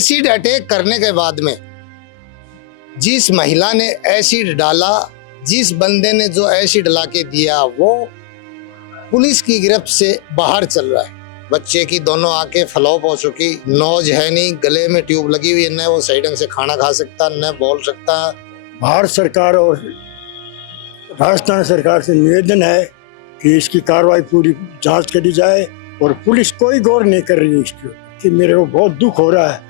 Acid attack करने के बाद में जिस महिला ने एसिड डाला, जिस बंदे ने जो एसिड लाके दिया, वो पुलिस की गिरफ्त से बाहर चल रहा है। बच्चे की दोनों आंखें फ्लॉप हो चुकी, नोज है नहीं, गले में ट्यूब लगी हुई है, न वो सही ढंग से खाना खा सकता, न बोल सकता। भारत सरकार और राजस्थान सरकार से निवेदन है कि इसकी कार्रवाई पूरी जांच करी जाए और पुलिस कोई गौर नहीं कर रही है इसकी। कि मेरे को बहुत दुख हो रहा है,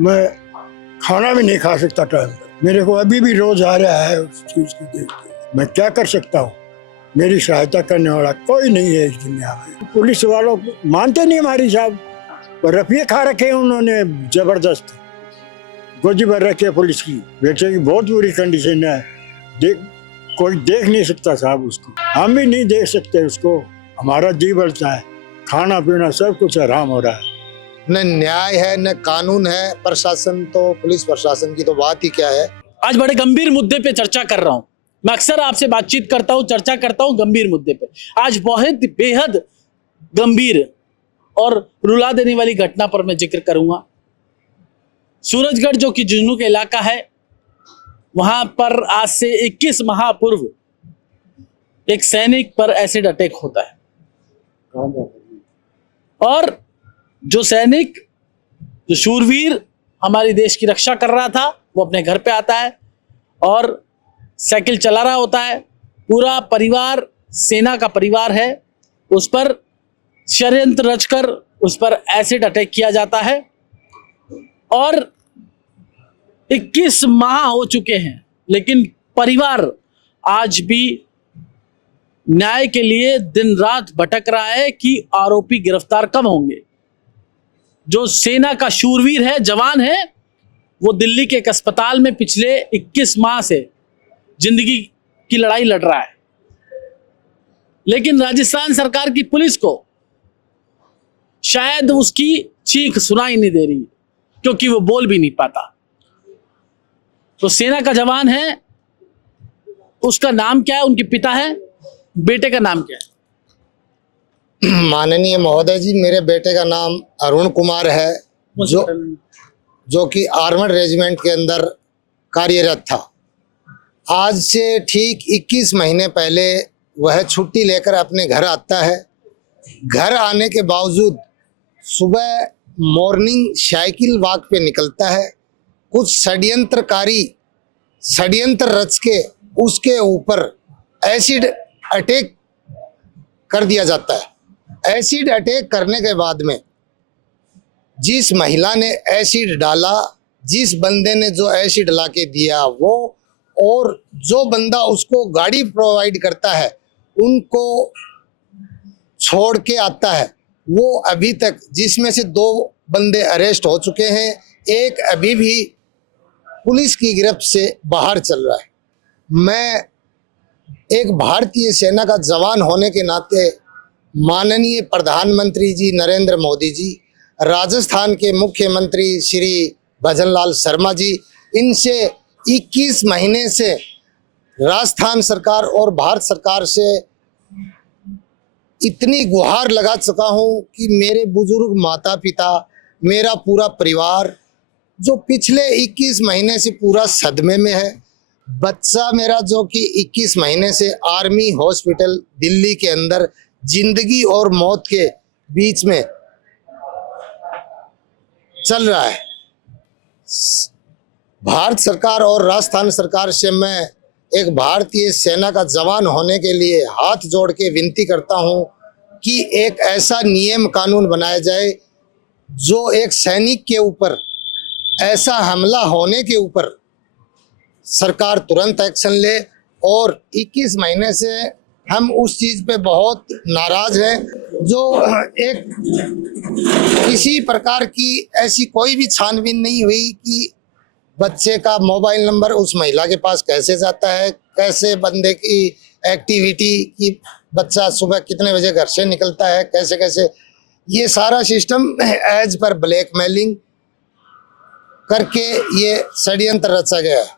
मैं खाना भी नहीं खा सकता टाइम पर। मेरे को अभी भी रोज आ रहा है उस चीज को देख के। मैं क्या कर सकता हूँ, मेरी सहायता करने वाला कोई नहीं है इस दुनिया में। पुलिस वालों मानते नहीं हमारी साहब, रफिए खा रखे हैं उन्होंने, जबरदस्त गोजी भर रखी है पुलिस की। बेटे की बहुत बुरी कंडीशन है, कोई देख नहीं सकता साहब उसको, हम भी नहीं देख सकते उसको। हमारा जी बलता है, खाना पीना सब कुछ हराम हो रहा है। न न्याय है न कानून है, प्रशासन तो, पुलिस प्रशासन की तो बात ही क्या है। आज बड़े गंभीर मुद्दे पे चर्चा कर रहा हूं। मैं अक्सर आपसे बातचीत करता हूं, चर्चा करता हूं गंभीर मुद्दे पे। आज बहुत बेहद गंभीर और रुला देने वाली घटना पर मैं जिक्र करूंगा। सूरजगढ़ जो कि झुंझुनू का इलाका है, वहां पर आज से 21 माह पूर्व एक सैनिक पर एसिड अटैक होता है और जो सैनिक, जो शूरवीर हमारे देश की रक्षा कर रहा था, वो अपने घर पे आता है और साइकिल चला रहा होता है। पूरा परिवार, सेना का परिवार है, उस पर षड्यंत्र रचकर उस पर एसिड अटैक किया जाता है और 21 माह हो चुके हैं, लेकिन परिवार आज भी न्याय के लिए दिन रात भटक रहा है कि आरोपी गिरफ्तार कब होंगे। जो सेना का शूरवीर है, जवान है, वो दिल्ली के एक अस्पताल में पिछले 21 माह से जिंदगी की लड़ाई लड़ रहा है, लेकिन राजस्थान सरकार की पुलिस को शायद उसकी चीख सुनाई नहीं दे रही, क्योंकि वो बोल भी नहीं पाता। तो सेना का जवान है, उसका नाम क्या है, उनके पिता है, बेटे का नाम क्या है? माननीय महोदय जी, मेरे बेटे का नाम अरुण कुमार है, जो कि आर्मड रेजिमेंट के अंदर कार्यरत था। आज से ठीक 21 महीने पहले वह छुट्टी लेकर अपने घर आता है। घर आने के बावजूद सुबह मॉर्निंग साइकिल वॉक पे निकलता है। कुछ षड्यंत्र रच के उसके ऊपर एसिड अटैक कर दिया जाता है। एसिड अटैक करने के बाद में जिस महिला ने एसिड डाला, जिस बंदे ने जो एसिड लाके दिया, वो और जो बंदा उसको गाड़ी प्रोवाइड करता है, उनको छोड़ के आता है, वो अभी तक, जिसमें से 2 बंदे अरेस्ट हो चुके हैं, एक अभी भी पुलिस की गिरफ्त से बाहर चल रहा है। मैं एक भारतीय सेना का जवान होने के नाते माननीय प्रधानमंत्री जी नरेंद्र मोदी जी, राजस्थान के मुख्यमंत्री श्री भजनलाल शर्मा जी, इनसे 21 महीने से राजस्थान सरकार और भारत सरकार से इतनी गुहार लगा चुका हूं कि मेरे बुजुर्ग माता पिता, मेरा पूरा परिवार जो पिछले 21 महीने से पूरा सदमे में है। बच्चा मेरा जो कि 21 महीने से आर्मी हॉस्पिटल दिल्ली के अंदर जिंदगी और मौत के बीच में चल रहा है। भारत सरकार और राजस्थान सरकार से मैं एक भारतीय सेना का जवान होने के लिए हाथ जोड़ के विनती करता हूं कि एक ऐसा नियम कानून बनाया जाए जो एक सैनिक के ऊपर ऐसा हमला होने के ऊपर सरकार तुरंत एक्शन ले। और 21 महीने से हम उस चीज़ पे बहुत नाराज हैं, जो एक किसी प्रकार की ऐसी कोई भी छानबीन नहीं हुई कि बच्चे का मोबाइल नंबर उस महिला के पास कैसे जाता है, कैसे बंदे की एक्टिविटी की, बच्चा सुबह कितने बजे घर से निकलता है, कैसे कैसे, ये सारा सिस्टम एज पर ब्लैकमेलिंग करके ये षड्यंत्र रचा गया है।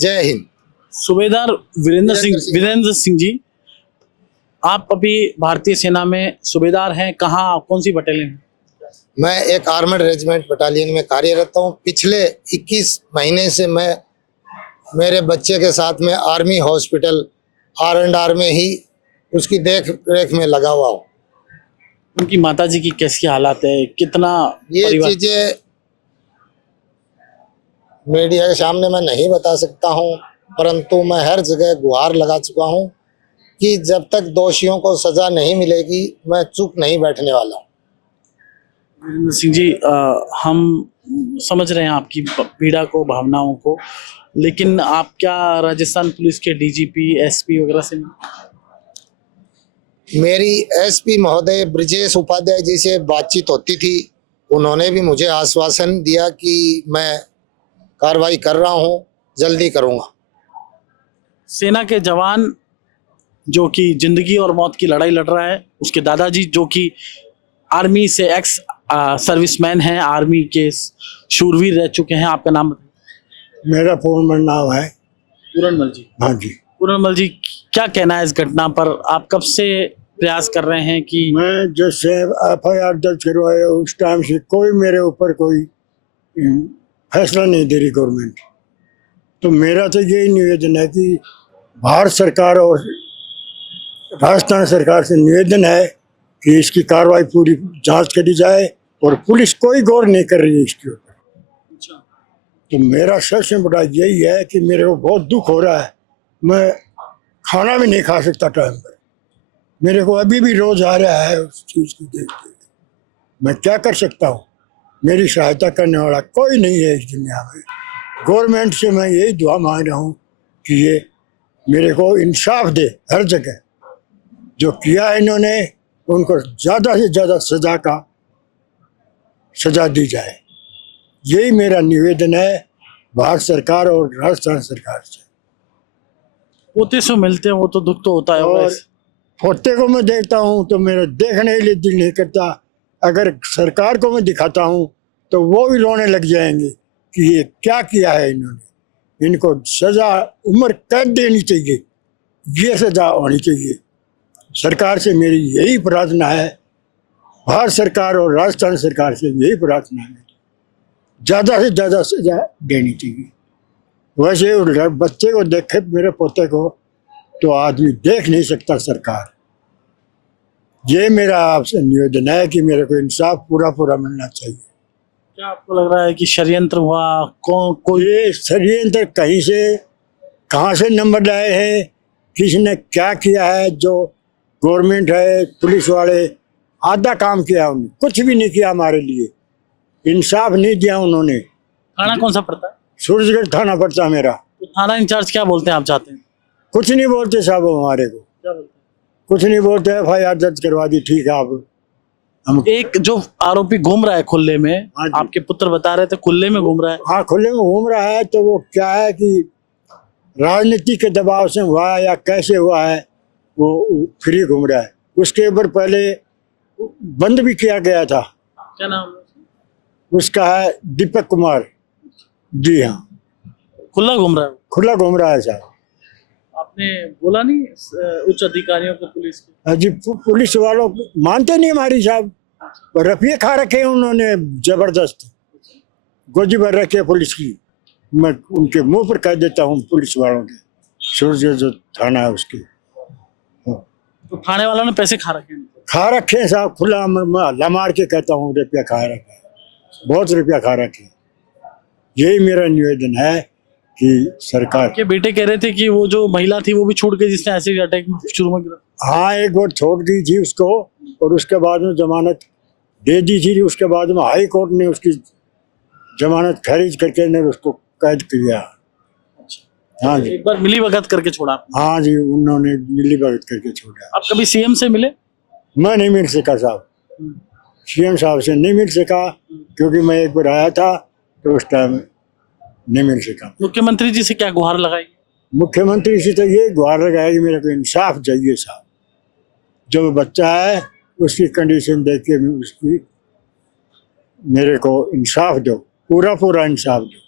जय हिंद। सूबेदार वीरेंद्र सिंह जी, आप अभी भारतीय सेना में सूबेदार हैं, कहाँ, कौन सी बटालियन? मैं एक आर्मड रेजिमेंट बटालियन में कार्यरत हूँ। पिछले 21 महीने से मैं मेरे बच्चे के साथ में आर्मी हॉस्पिटल R&R में ही उसकी देख रेख में लगा हुआ हूँ। उनकी माताजी की कैसी हालत है, कितना ये परिवार- चीजें मीडिया के सामने मैं नहीं बता सकता हूँ, परंतु मैं हर जगह गुहार लगा चुका हूँ कि जब तक दोषियों को सजा नहीं मिलेगी मैं चुप नहीं बैठने वाला हूँ। वीरेंद्र सिंह जी, हम समझ रहे हैं आपकी पीड़ा को, भावनाओं को, लेकिन आप क्या राजस्थान पुलिस के DGP SP वगैरह से मेरी SP महोदय ब्रिजेश उपाध्याय जी से बातचीत होती थी। उन्होंने भी मुझे आश्वासन दिया कि मैं कार्रवाई कर रहा हूँ, जल्दी करूँगा। सेना के जवान जो कि जिंदगी और मौत की लड़ाई लड़ रहा है, उसके दादाजी जो कि आर्मी से एक्स सर्विसमैन हैं, आर्मी के शूरवीर रह चुके हैं। आपका नाम बताइए। मेरा पूर्ण नाम है। पूरनमल जी। हाँ जी। पूरनमल जी, क्या कहना है इस घटना पर? आप कब से प्रयास कर रहे हैं कि मैं जब से FIR दर्ज करवाया उस टाइम से कोई मेरे ऊपर कोई फैसला नहीं दे रही गवर्नमेंट। तो मेरा तो यही निवेदन है कि भारत सरकार और राजस्थान सरकार से निवेदन है कि इसकी कार्रवाई पूरी जांच करी जाए, और पुलिस कोई गौर नहीं कर रही है इसके ऊपर। तो मेरा सबसे बड़ा यही है कि मेरे को बहुत दुख हो रहा है। मैं खाना भी नहीं खा सकता टाइम पर। मेरे को अभी भी रोज आ रहा है उस चीज़ को देख के। मैं क्या कर सकता हूँ? मेरी सहायता करने वाला कोई नहीं है इस दुनिया में। गवर्नमेंट से मैं यही दुआ मांग रहा हूँ कि ये मेरे को इंसाफ दे हर जगह। जो किया है इन्होंने, उनको ज़्यादा से ज़्यादा सजा दी जाए। यही मेरा निवेदन है भारत सरकार और राजस्थान सरकार से। पोते से मिलते हैं वो तो दुख तो होता है। और पोते को मैं देखता हूँ तो मेरा देखने के लिए दिल नहीं करता। अगर सरकार को मैं दिखाता हूँ तो वो भी रोने लग जाएंगे कि ये क्या किया है इन्होंने। इनको सजा उम्र कैद देनी चाहिए, ये सजा होनी चाहिए। सरकार से मेरी यही प्रार्थना है, भारत सरकार और राजस्थान सरकार से यही प्रार्थना है, ज़्यादा से ज़्यादा सजा देनी चाहिए। वैसे बच्चे को देखे, मेरे पोते को, तो आदमी देख नहीं सकता सरकार। ये मेरा आपसे निवेदन है कि मेरे को इंसाफ पूरा मिलना चाहिए। क्या आपको लग रहा है कि षड्यंत्र हुआ? कोई ये षड्यंत्र कहीं से, कहाँ से नंबर लाए हैं, किसने क्या किया है? जो गवर्नमेंट है, पुलिस वाले, आधा काम किया उन्होंने, कुछ भी नहीं किया हमारे लिए। इंसाफ नहीं दिया उन्होंने। थाना कौन सा पड़ता है? सूरजगढ़ थाना पड़ता मेरा। तो थाना इंचार्ज क्या बोलते हैं आप चाहते हैं? कुछ नहीं बोलते साहब हमारे को, क्या बोलते कुछ नहीं बोलते। FIR दर्ज करवा दी, ठीक है। आप हम हैं? एक जो आरोपी घूम रहा है खुले में, हाँ जी। आपके पुत्र बता रहे थे खुले में घूम रहा है। हाँ, खुले में घूम रहा है। तो वो क्या है कि राजनीति के दबाव से हुआ है या कैसे हुआ है, वो फ्री घूम रहा है। उसके ऊपर पहले बंद भी किया गया था। क्या नाम है? उसका है दीपक कुमार जी। हाँ, खुला घूम रहा है। खुला घूम रहा है साहब। आपने बोला नहीं उच्च अधिकारियों को, पुलिस को? जी, पुलिस वालों मानते नहीं हमारी साहब। रुपये खा रखे हैं उन्होंने, जबरदस्त गोजी भर रखे पुलिस की। मैं उनके मुंह पर कह देता हूँ पुलिस वालों के, सूरज जो थाना है उसके। तो थाने वालों ने पैसे खा रखे हैं? खा रखे हैं साहब, खुला मैं हल्ला मार के कहता हूँ रुपया खा रखा है, बहुत रुपया खा रखे हैं। यही मेरा निवेदन है कि सरकार। के बेटे कह रहे थे कि वो जो महिला थी वो भी छूट गई जिसने एसिड अटैक में शुरू में गिरा। हाँ, एक बार छोड़ दी थी उसको, और उसके बाद में जमानत दे दी थी। उसके बाद में हाई कोर्ट ने उसकी जमानत खारिज करके ने उसको कैद किया। हाँ जी। एक बार मिली भगत करके छोड़ा आपने। हाँ जी, उन्होंने मिली भगत करके छोड़ा। आप कभी CM से मिले? मैं नहीं मिल सका साहब, CM साहब से नहीं मिल सका, क्योंकि मैं एक बार आया था तो उस टाइम नहीं मिल सका। मुख्यमंत्री जी से क्या गुहार लगाई? मुख्यमंत्री से तो ये गुहार लगाया कि मेरे को इंसाफ चाहिए साहब। जो बच्चा है उसकी कंडीशन देख के उसकी मेरे को इंसाफ दो, पूरा इंसाफ दो।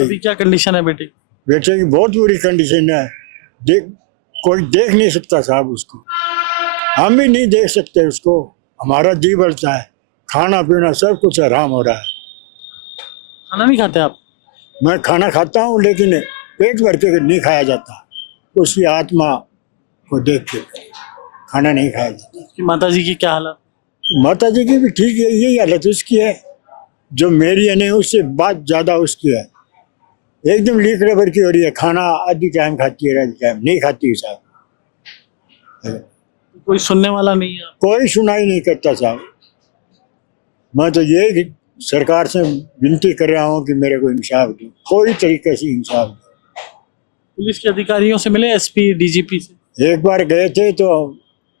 अभी क्या कंडीशन है बेटे? बेटे की बहुत बुरी कंडीशन है। कोई देख नहीं सकता साहब उसको, हम भी नहीं देख सकते उसको। हमारा जी बढ़ता है, खाना पीना सब कुछ आराम हो रहा है। खाना नहीं खाते आप? मैं खाना खाता हूँ लेकिन पेट भर के नहीं खाया जाता, उसकी आत्मा को देख के खाना नहीं खाया जाता। आपकी माता जी की क्या हालत? माता जी की भी ठीक है, यही हालत उसकी है जो मेरी है, नहीं उससे बात ज्यादा उसकी है। एकदम लीकड़े भर की हो रही है, खाना आधी टाइम खाती है, आधी टाइम नहीं खाती साहब। कोई सुनने वाला नहीं है? कोई सुनाई नहीं करता साहब। मैं तो ये सरकार से विनती कर रहा हूँ कि मेरे को इंसाफ दो, कोई तरीके से इंसाफ दो। पुलिस के अधिकारियों से मिले, एसपी डीजीपी से? एक बार गए थे तो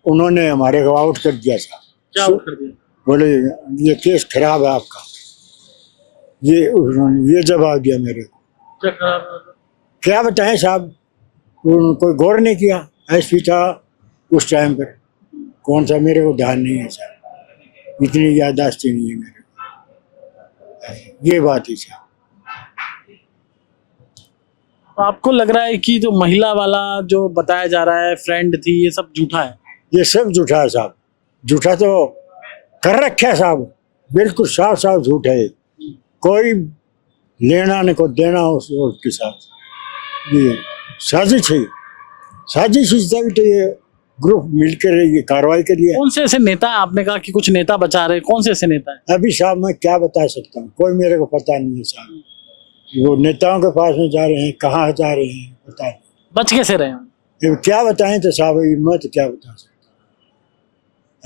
उन्होंने हमारे को आउट कर दिया था। क्या आउट कर दिया? बोले ये केस खराब है आपका, ये उन्होंने ये जवाब दिया मेरे को। क्या खराब है? क्या बताएं साहब, कोई गौर नहीं किया। एसपी था उस टाइम पर, कौन सा मेरे को ध्यान नहीं है साहब, इतनी याददाश्त नहीं है मेरे को, ये बात ही साहब। तो आपको लग रहा है कि जो महिला वाला जो बताया जा रहा है फ्रेंड थी, ये सब झूठा है? ये सब झूठा है साहब, झूठा तो कर रखा है साहब, बिल्कुल साफ साफ झूठ है। कोई लेना न को देना उसके साथ, ये साजिश है, साजिश ही तो ये ग्रुप मिलकर ये कार्रवाई करी है। कौन से ऐसे नेता है? आपने कहा कि कुछ नेता बचा रहे, कौन से ऐसे नेता है? अभी साहब मैं क्या बता सकता हूँ, कोई मेरे को पता नहीं है साहब। वो नेताओं के पास में जा रहे हैं, कहाँ जा रहे हैं पता नहीं। बच कैसे रहे हैं? ये क्या बताएं तो साहब, मैं तो क्या बता सकता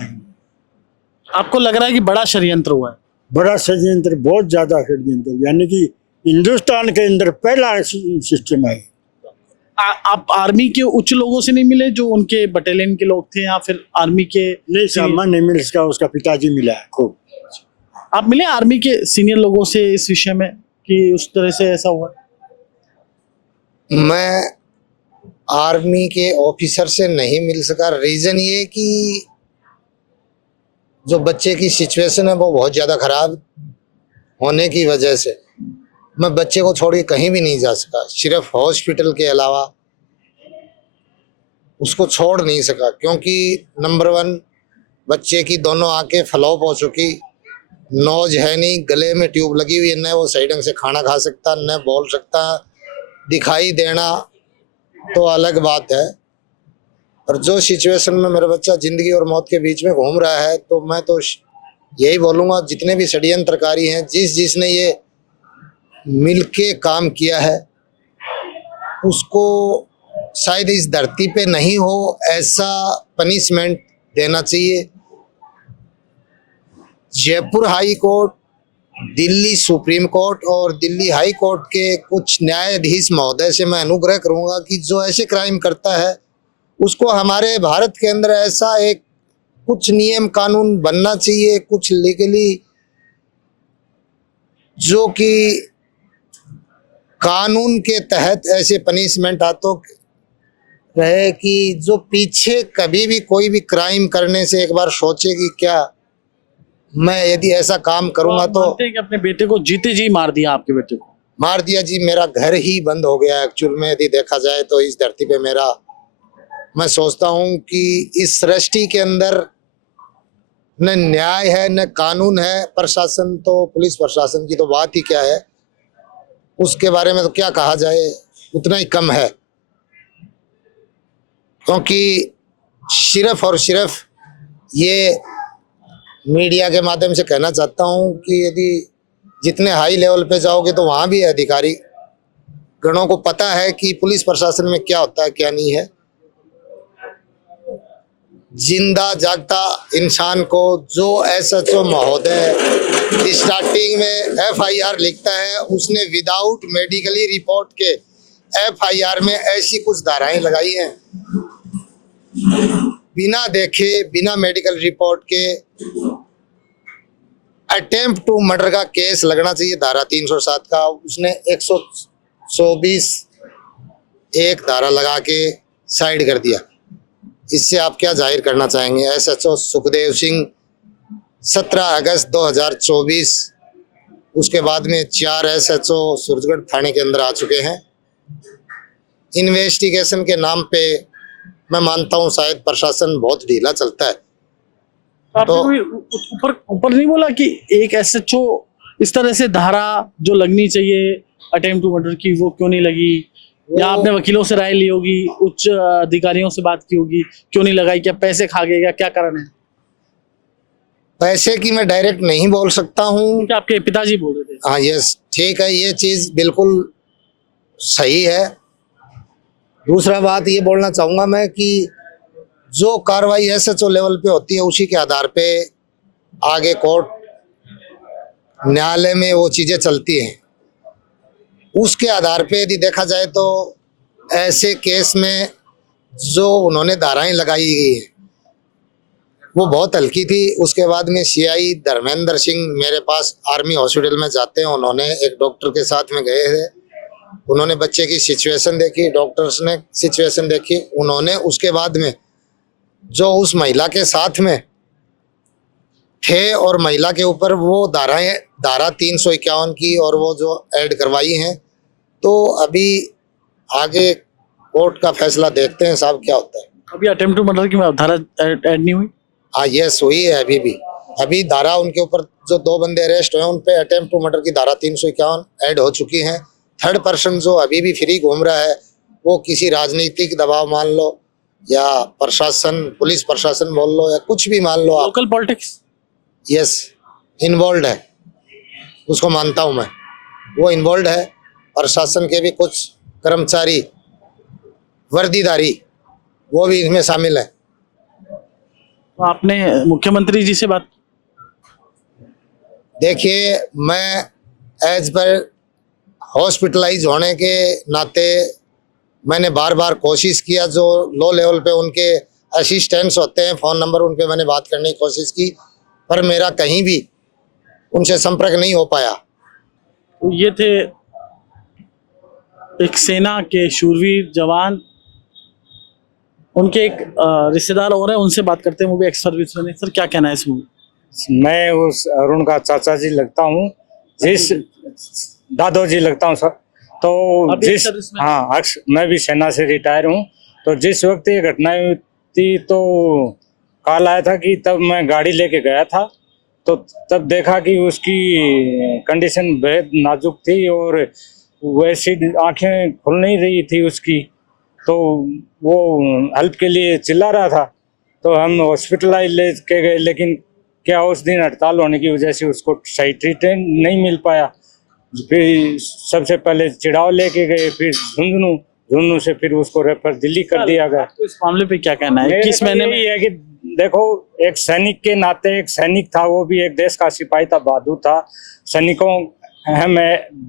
हूँ। आपको लग रहा है कि बड़ा षड्यंत्र हुआ है? बड़ा षड्यंत्र, बहुत ज्यादा षड्यंत्र, यानी कि हिंदुस्तान के अंदर पहला सिस्टम है। आप आर्मी के उच्च लोगों से नहीं मिले जो उनके बटालियन के लोग थे, या फिर आर्मी के? नहीं साहब मैं नहीं मिल सका, उसका पिताजी मिला है खूब। आप मिले आर्मी के सीनियर लोगों से इस विषय में कि उस तरह से ऐसा हुआ? मैं आर्मी के ऑफिसर से नहीं मिल सका। रीजन ये कि जो बच्चे की सिचुएशन है वो बहुत ज़्यादा खराब होने की वजह से मैं बच्चे को छोड़ के कहीं भी नहीं जा सका। सिर्फ हॉस्पिटल के अलावा उसको छोड़ नहीं सका, क्योंकि नंबर 1 बच्चे की दोनों आंखें फ्लॉप हो चुकी, नोज है नहीं, गले में ट्यूब लगी हुई है, न वो सही ढंग से खाना खा सकता, न बोल सकता, दिखाई देना तो अलग बात है। और जो सिचुएशन में मेरा बच्चा जिंदगी और मौत के बीच में घूम रहा है, तो मैं तो यही बोलूँगा जितने भी षड्यंत्रकारी हैं, जिसने ये मिलके काम किया है उसको शायद इस धरती पे नहीं हो ऐसा पनिशमेंट देना चाहिए। Jaipur high court, Delhi supreme court और दिल्ली हाई कोर्ट के कुछ न्यायाधीश महोदय से मैं अनुग्रह करूंगा कि जो ऐसे क्राइम करता है उसको हमारे भारत के अंदर ऐसा एक कुछ नियम कानून बनना चाहिए, कुछ लीगली, जो कि कानून के तहत ऐसे पनिशमेंट आते रहे कि जो पीछे कभी भी कोई भी क्राइम करने से एक बार सोचे कि क्या मैं यदि ऐसा काम करूंगा तो कि अपने बेटे को जीते जी मार दिया। आपके बेटे को मार दिया जी, मेरा घर ही बंद हो गया एक्चुअल में यदि देखा जाए तो। इस धरती पे मेरा, मैं सोचता हूं कि इस सृष्टि के अंदर न न्याय है न कानून है। प्रशासन तो, पुलिस प्रशासन की तो बात ही क्या है, उसके बारे में तो क्या कहा जाए, उतना ही कम है। क्योंकि सिर्फ और सिर्फ ये मीडिया के माध्यम से कहना चाहता हूं कि यदि जितने हाई लेवल पे जाओगे तो वहाँ भी अधिकारी गणों को पता है कि पुलिस प्रशासन में क्या होता है क्या नहीं है। जिंदा जागता इंसान को जो एसएचओ महोदय स्टार्टिंग में FIR लिखता है, उसने विदाउट मेडिकली रिपोर्ट के FIR में ऐसी कुछ धाराएं लगाई हैं, बिना देखे बिना मेडिकल रिपोर्ट के अटेम्प्ट टू मर्डर का केस लगना चाहिए, धारा 307 का। उसने 124 एक धारा लगा के साइड कर दिया। इससे आप क्या जाहिर करना चाहेंगे? SHO सुखदेव सिंह 17 अगस्त 2024, उसके बाद में 4 SHO सूरजगढ़ थाने के अंदर आ चुके हैं। इन्वेस्टिगेशन के नाम पे मैं मानता हूं शायद प्रशासन बहुत ढीला चलता है। आपने तो कोई ऊपर ऊपर नहीं बोला कि एक एसएचओ इस तरह से धारा जो लगनी चाहिए अटेम्प्ट टू मर्डर की वो क्यों नहीं लगी, या आपने वकीलों से राय ली होगी, उच्च अधिकारियों से बात की होगी, क्यों नहीं लगाई? क्या पैसे खा गए, या क्या कारण है? पैसे की मैं डायरेक्ट नहीं बोल सकता हूँ। क्योंकि आपके पिताजी बोल रहे थे। हाँ यस, ठीक है, ये चीज बिल्कुल सही है। दूसरा बात ये बोलना चाहूंगा मैं कि जो कार्रवाई एसएचओ लेवल पे होती है उसी के आधार पे आगे कोर्ट न्यायालय में वो चीजें चलती हैं। उसके आधार पे यदि देखा जाए तो ऐसे केस में जो उन्होंने धाराएं लगाई गई है वो बहुत हल्की थी। उसके बाद में सीआई धर्मेंद्र सिंह मेरे पास आर्मी हॉस्पिटल में जाते हैं, उन्होंने एक डॉक्टर के साथ में गए थे, उन्होंने बच्चे की सिचुएशन देखी, डॉक्टर्स ने सिचुएशन देखी, उन्होंने उसके बाद में जो उस महिला के साथ में थे और महिला के ऊपर वो धारा 351 की और वो जो ऐड करवाई हैं, तो अभी आगे कोर्ट का फैसला देखते हैं साहब क्या होता है। अभी अटेम्प्ट टू मर्डर की धारा ऐड नहीं हुई? हाँ यस हुई है अभी भी। अभी धारा उनके ऊपर जो 2 बंदे अरेस्ट हुए उन पे अटेम्प्ट टू मर्डर की धारा 351 ऐड हो चुकी हैं। थर्ड पर्सन जो अभी भी फ्री घूम रहा है वो किसी राजनीतिक दबाव मान लो या प्रशासन, पुलिस प्रशासन बोल लो या कुछ भी मान लो आप, लोकल पॉलिटिक्स यस इन्वॉल्व है, उसको मानता हूं मैं, वो इन्वॉल्व है। प्रशासन के भी कुछ कर्मचारी वर्दीधारी वो भी इसमें शामिल है। तो आपने मुख्यमंत्री जी से बात? देखिए, मैं एज पर हॉस्पिटलाइज होने के नाते मैंने बार बार कोशिश किया, जो लो लेवल पे उनके असिस्टेंट्स होते हैं फ़ोन नंबर उन पे मैंने बात करने की कोशिश की, पर मेरा कहीं भी उनसे संपर्क नहीं हो पाया। तो ये थे एक सेना के शूरवीर जवान, उनके एक रिश्तेदार और हैं, उनसे बात करते हैं, वो भी एक्स सर्विसमैन है। सर क्या कहना है इस मूवी? मैं उस अरुण का चाचा जी लगता हूँ, जिस दादोजी लगता हूँ सर। तो आप भी जिस सर्विसमैन? हाँ, मैं भी सेना से रिटायर हूँ। तो जिस वक्त ये घटना हुई थी तो कॉल आया था कि तब मैं गाड़ी लेके गया था, तो तब देखा कि उसकी कंडीशन बेहद नाजुक थी और वैसी आंखें खुल नहीं रही थी उसकी, तो वो हेल्प के लिए चिल्ला रहा था। तो हम हॉस्पिटलाइज ले के गए, लेकिन क्या उस दिन हड़ताल होने की वजह से उसको सही ट्रीटमेंट नहीं मिल पाया। फिर सबसे पहले चिड़ाव लेके गए, फिर झुंझुनू से फिर उसको रेफर दिल्ली कर दिया गया। आपको इस मामले पे क्या कहना है? किस महीने में? है कि देखो, एक सैनिक के नाते, एक सैनिक था, वो भी एक देश का सिपाही था, बहादुर था। सैनिकों, हम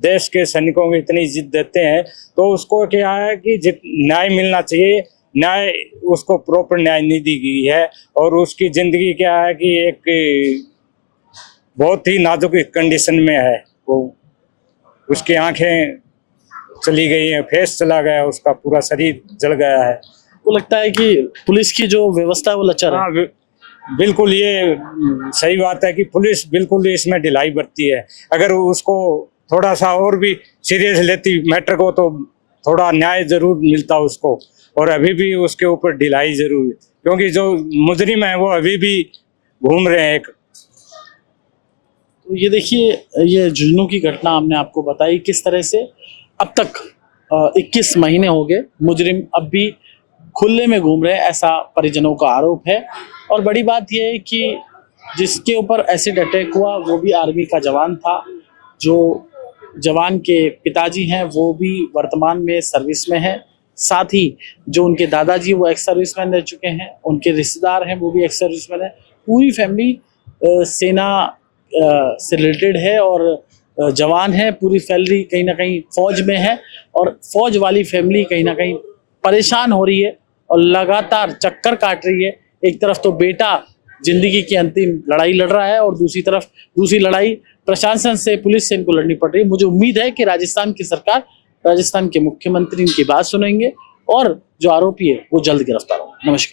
देश के सैनिकों को इतनी इज्जत देते हैं, तो उसको क्या है कि न्याय मिलना चाहिए। न्याय उसको प्रॉपर न्याय नहीं दी गई है, और उसकी जिंदगी क्या है कि एक बहुत ही नाजुक कंडीशन में है। वो उसकी आंखें चली गई हैं, फेस चला गया, उसका पूरा शरीर जल गया है। को लगता है कि पुलिस की जो व्यवस्था है वो लचर है। हाँ, बिल्कुल ये सही बात है कि पुलिस बिल्कुल इसमें ढिलाई बरती है। अगर उसको थोड़ा सा और भी सीरियस लेती मैटर को तो थोड़ा न्याय जरूर मिलता उसको, और अभी भी उसके ऊपर ढिलाई जरूर है, क्योंकि जो मुजरिम है वो अभी भी घूम रहे हैं। तो ये देखिए, ये झुंझुनू की घटना हमने आपको बताई, किस तरह से अब तक 21 महीने हो गए, मुजरिम अब भी खुले में घूम रहे हैं, ऐसा परिजनों का आरोप है। और बड़ी बात यह है कि जिसके ऊपर एसिड अटैक हुआ वो भी आर्मी का जवान था। जो जवान के पिताजी हैं वो भी वर्तमान में सर्विस में हैं, साथ ही जो उनके दादाजी वो एक्स सर्विसमैन रह चुके हैं, उनके रिश्तेदार हैं वो भी एक्स सर्विसमैन है। पूरी फैमिली सेना से रिलेटेड है और जवान है। पूरी फैमिली कहीं ना कहीं फौज में है, और फौज वाली फैमिली कहीं ना कहीं परेशान हो रही है और लगातार चक्कर काट रही है। एक तरफ तो बेटा जिंदगी की अंतिम लड़ाई लड़ रहा है, और दूसरी लड़ाई प्रशासन से, पुलिस से इनको लड़नी पड़ रही है। मुझे उम्मीद है कि राजस्थान की सरकार, राजस्थान के मुख्यमंत्री इनकी बात सुनेंगे और जो आरोपी है वो जल्द गिरफ्तार होंगे। नमस्कार।